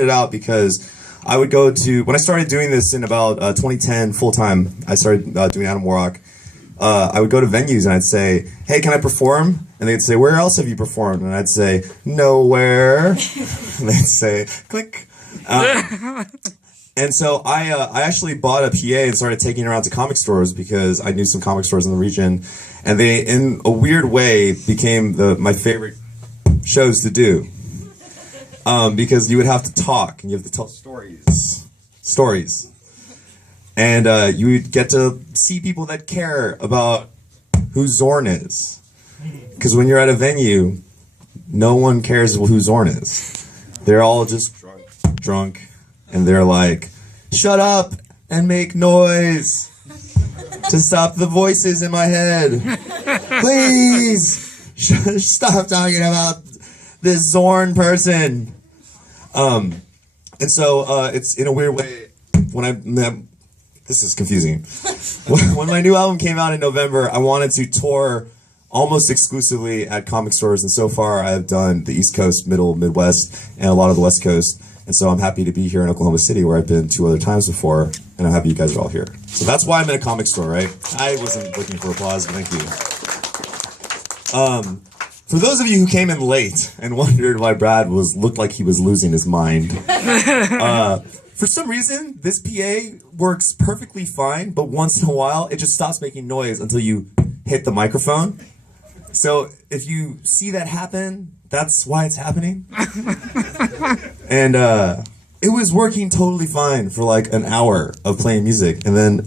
it out because I would go to, when I started doing this in about 2010 full-time, I started doing Adam WarRock. I would go to venues and I'd say, hey, can I perform? And they'd say, where else have you performed? And I'd say, nowhere. And they'd say, click. And so I actually bought a PA and started taking it around to comic stores because I knew some comic stores in the region. And they, in a weird way, became my favorite shows to do. Because you would have to talk and you have to tell stories. And you would get to see people that care about who Zorn is. Because when you're at a venue, no one cares who Zorn is. They're all just drunk, and they're like, shut up and make noise to stop the voices in my head. Please, stop talking about this Zorn person. And so it's in a weird way, this is confusing. When my new album came out in November, I wanted to tour almost exclusively at comic stores, and so far I've done the East Coast, Middle, Midwest, and a lot of the West Coast. And so I'm happy to be here in Oklahoma City, where I've been 2 other times before, and I'm happy you guys are all here. So that's why I'm in a comic store, right? I wasn't looking for applause, but thank you. For those of you who came in late and wondered why Brad looked like he was losing his mind, for some reason, this PA works perfectly fine, but once in a while, it just stops making noise until you hit the microphone. So if you see that happen, that's why it's happening. And it was working totally fine for like an hour of playing music. And then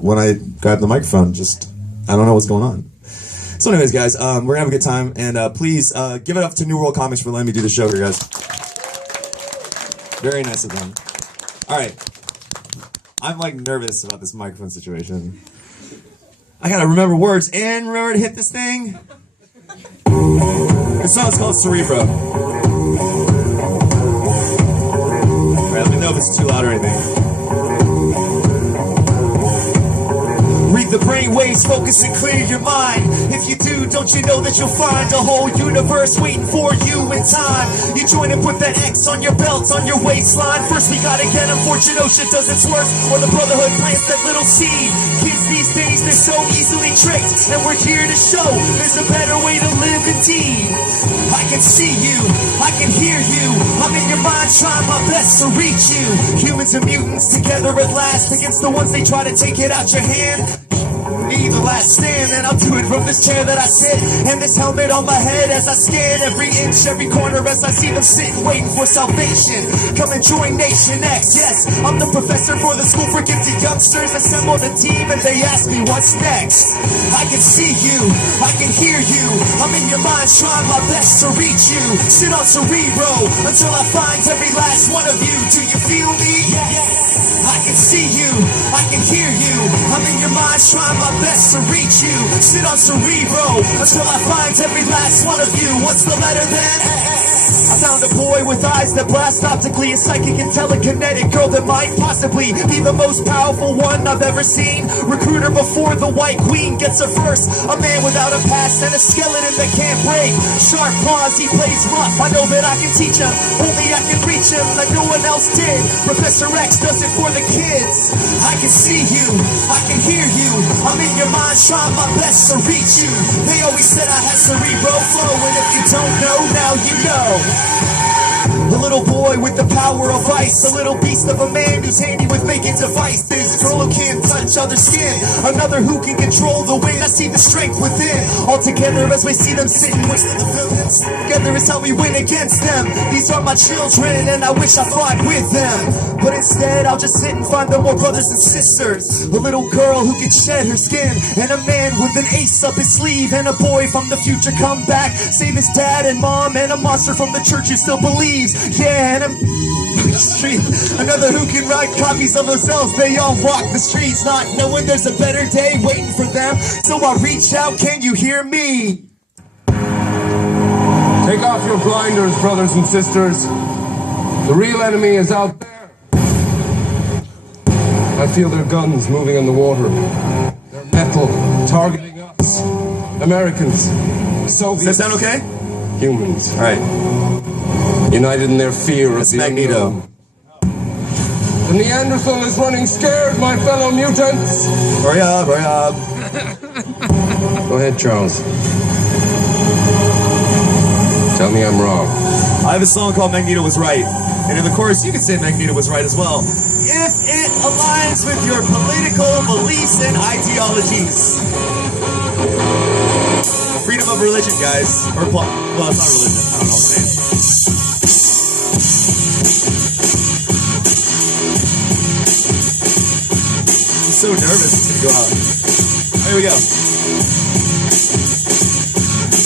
when I grabbed the microphone, I don't know what's going on. So anyways, guys, we're gonna have a good time. And please give it up to New World Comics for letting me do the show here, guys. Very nice of them. All right. I'm like nervous about this microphone situation. I gotta remember words and remember to hit this thing. This song's called Cerebro. Alright, let me know if it's too loud or anything. Read the brainwaves, focus and clear your mind. If you do, don't you know that you'll find a whole universe waiting for you in time. You join and put that X on your belt, on your waistline. First we gotta get them, Fortune Ocean does its work, or the Brotherhood plants that little seed. Kids these days, they're so easily tricked, and we're here to show there's a better way to live indeed. I can see you, I can hear you, I'm in your mind trying my best to reach you. Humans and mutants together at last, against the ones they try to take it out your hand. Me, the last stand, and I'll do it from this chair that I sit, and this helmet on my head as I scan every inch, every corner as I see them sitting waiting for salvation. Come and join Nation X, yes, I'm the professor for the school for gifted youngsters. Assemble the team and they ask me what's next. I can see you, I can hear you, I'm in your mind trying my best to reach you. Sit on Cerebro until I find every last one of you. Do you feel me? Yes. I can see you, I can hear you, I'm in your mind trying my best to reach you. Sit on Cerebro until I find every last one of you. What's the letter then? I found a boy with eyes that blast optically, a psychic and telekinetic girl that might possibly be the most powerful one I've ever seen. Recruiter before the White Queen gets her first, a man without a past and a skeleton that can't break. Sharp claws, he plays rough, I know that I can teach him, only I can reach him like no one else did. Professor X does it for the kids. I can see you, I can hear you, I'm in your mind trying my best to reach you. They always said I had Cerebro flow, and if you don't know, now you know. The little boy with the power of ice, a little beast of a man who's handy with making devices. Girl who can't touch other skin, another who can control the wind. I see the strength within, all together as we see them sitting next to the villains. Together is how we win against them. These are my children and I wish I fought with them, but instead I'll just sit and find no more brothers and sisters. A little girl who can shed her skin, and a man with an ace up his sleeve, and a boy from the future come back, save his dad and mom, and a monster from the church who still believes. Yeah, and another who can write copies of themselves. They all walk the streets not knowing there's a better day waiting for them. So I reach out, can you hear me? Take off your blinders, brothers and sisters. The real enemy is out there. I feel their guns moving in the water. Their metal targeting us. Americans. Soviets. Does that sound okay? Humans. All right. United in their fear of the Magneto. unknown. The Neanderthal is running scared, my fellow mutants! Hurry up, hurry up. Go ahead, Charles. Tell me I'm wrong. I have a song called Magneto Was Right. And in the chorus, you can say Magneto was right as well. If it aligns with your political beliefs and ideologies. Freedom of religion, guys. Or, well, it's not religion. I don't know what I'm saying. I'm so nervous it's gonna go out. Here we go.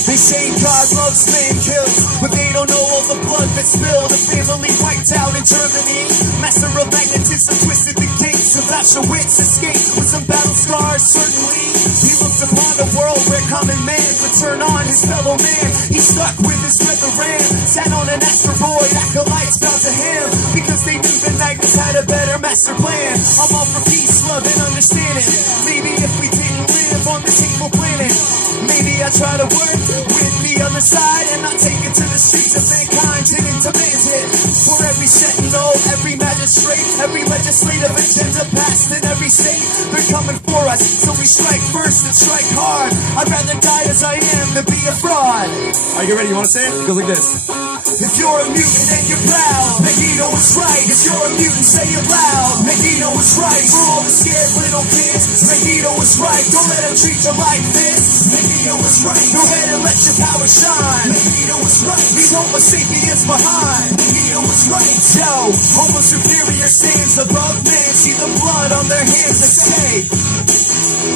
They say God loves man kills, but they don't know all the blood that's spilled. The family wiped out in Germany. Master of magnetism twisted the gates of Auschwitz. Escaped with some battle scars, certainly. He looked upon a world where common man would turn on his fellow man. He stuck with his weatherman, sat on an asteroid. Acolytes bowed to him because they knew the Magnets had a better master plan. I'm all for peace, love, and understanding. Maybe if we didn't live on this hateful planet, maybe I try to work with the other side and not take it to the streets of mankind. Didn't demand it for every sentinel, every magistrate, every legislative agenda passed in every state. They're coming for us, so we strike first and strike hard. I'd rather die as I am than be a fraud. Are you ready? You want to say it? It goes like this. If you're a mutant and you're proud, Magneto is right. If you're a mutant, say it loud. Magneto is right. For all the scared little kids, Magneto is right. Don't let them treat you like this. Magneto is right. Go ahead and let your power shine. Magneto is right. Leave Homo sapiens behind. Magneto is right. Yo, Homo superior stands above man. See the blood on their hands and say,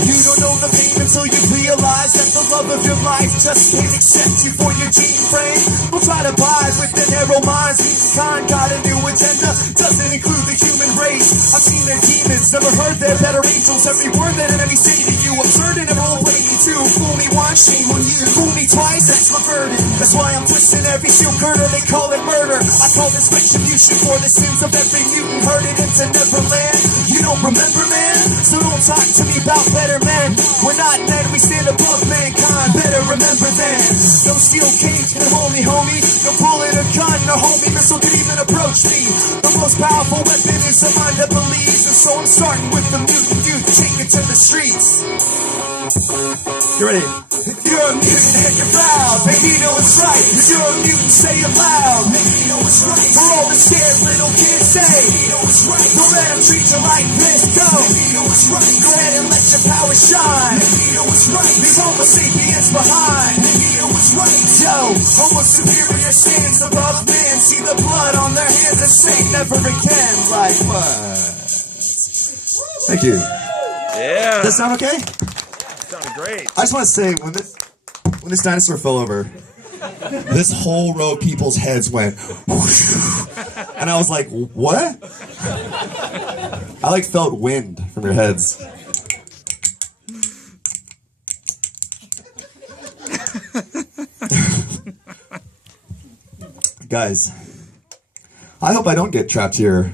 you don't know the pain until you realize that the love of your life just can't accept you for your gene frame. Don't try to abide with the narrow minds. Each kind got a new agenda, doesn't include the human race. I've seen their demons, never heard their better angels. Every word that an enemy say to you, absurd and role-playing too. Fool me once, shame on you. Fool me twice, that's my burden. That's why I'm twisting every steel girder, they call it murder. I call this retribution for the sins of every mutant herded into Neverland. You don't remember, man? So don't talk to me about better men. We're not men, we stand above mankind. Better remember then. No steel cage can hold me, homie. No bullet or gun or homie missile can even approach me. The most powerful weapon is the mind that believes. And so I'm starting with the mutant youth. Take it to the streets. You ready? If you're a mutant and you're proud, Magneto is right. If you're a mutant, say it loud. Magneto is right. For all the scared little kids, say Magneto is right. Don't let them treat you like this. Go. Magneto is right. Go ahead and let your power shine. Magneto is right. Leave Homo sapiens behind. Magneto is right. Yo, Homo superior stands above man. See the blood on their hands and say never again. Like what? Thank you. Yeah. Does that sound okay? Sounded great. I just want to say, when this dinosaur fell over, this whole row of people's heads went whoosh, and I was like, what? I like felt wind from your heads. Guys, I hope I don't get trapped here